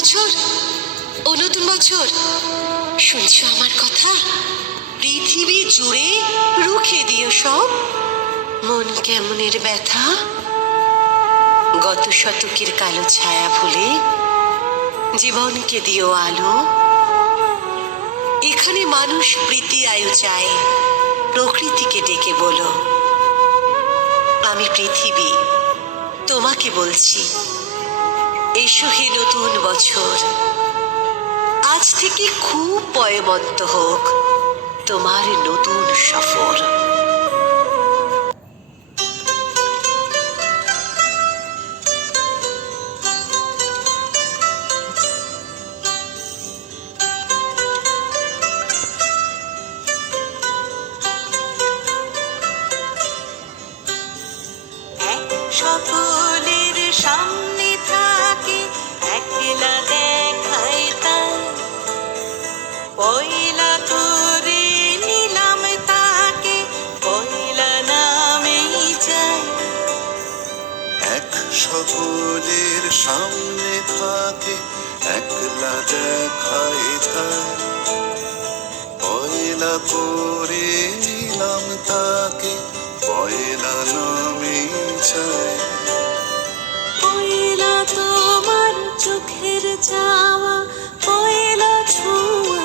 বছর, ও নতুন বছর, শুনছো আমার কথা? পৃথিবী জুড়ে রুখে দিও সব মন কেমনের ব্যথা। গত শতকের কালো ছায়া ভুলে জীবনকে দিও আলো। এখানে মানুষ প্রীতি আয়ু চায়, প্রকৃতিকে ডেকে বলো, আমি পৃথিবী তোমাকে বলছি, এসো হে নতুন বছর। আজ থেকে খুব পয়মন্ত হোক তোমার নতুন সফর। সকলের সামনে থাকে একলা দেখায় তাই, পয়লা করে নিলাম তাকে, পয়লা নামেই যায়। এক সকলের সামনে থাকে একলা দেখায় তাই, পয়লা করে নিলাম তাকে, পয়লা নামে চায়। পয়লা তোমার চোখের চাওয়া, পয়লা ছোঁয়া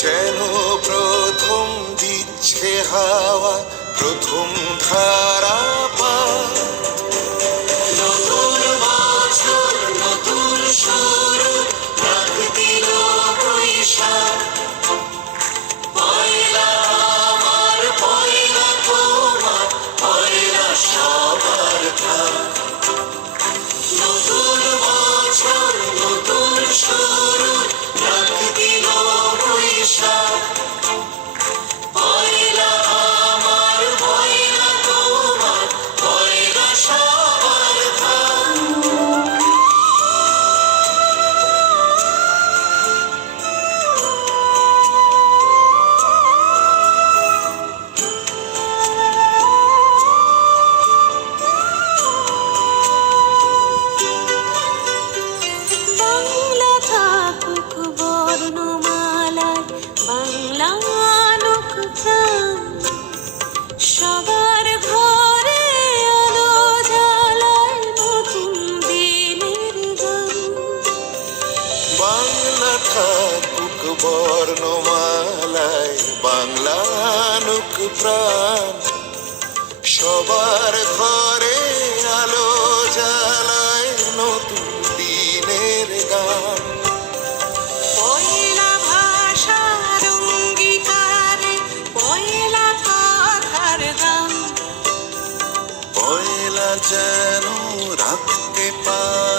যেন প্রথম দিচ্ছে হাওয়া, প্রথম ধারা পা। নতুন বছর নতুন শুরু, ডাক দিল বৈশাখ। পয়লা আমার পয়লা তোমার, পয়লা সবার থাক। নতুন বছর নতুন শুরু, ডাক দিল বৈশাখ। পয়লা আমার পয়লা তোমার, পয়লা সবার থাক। বাংলা থাকুক বর্ণমালায়, বাংলা আনুক প্রাণ। সবার ঘরে আলো জ্বালায় নতুন দিনের গান। বাংলা থাকুক বর্ণমালায়, বাংলা আনুক প্রাণ। সবার ঘরে আলো জ্বালায় নতুন দিনের গান। পয়লা ভাষার অঙ্গীকারে, পয়লা কথার দাম। পয়লা যেন রাখতে পারে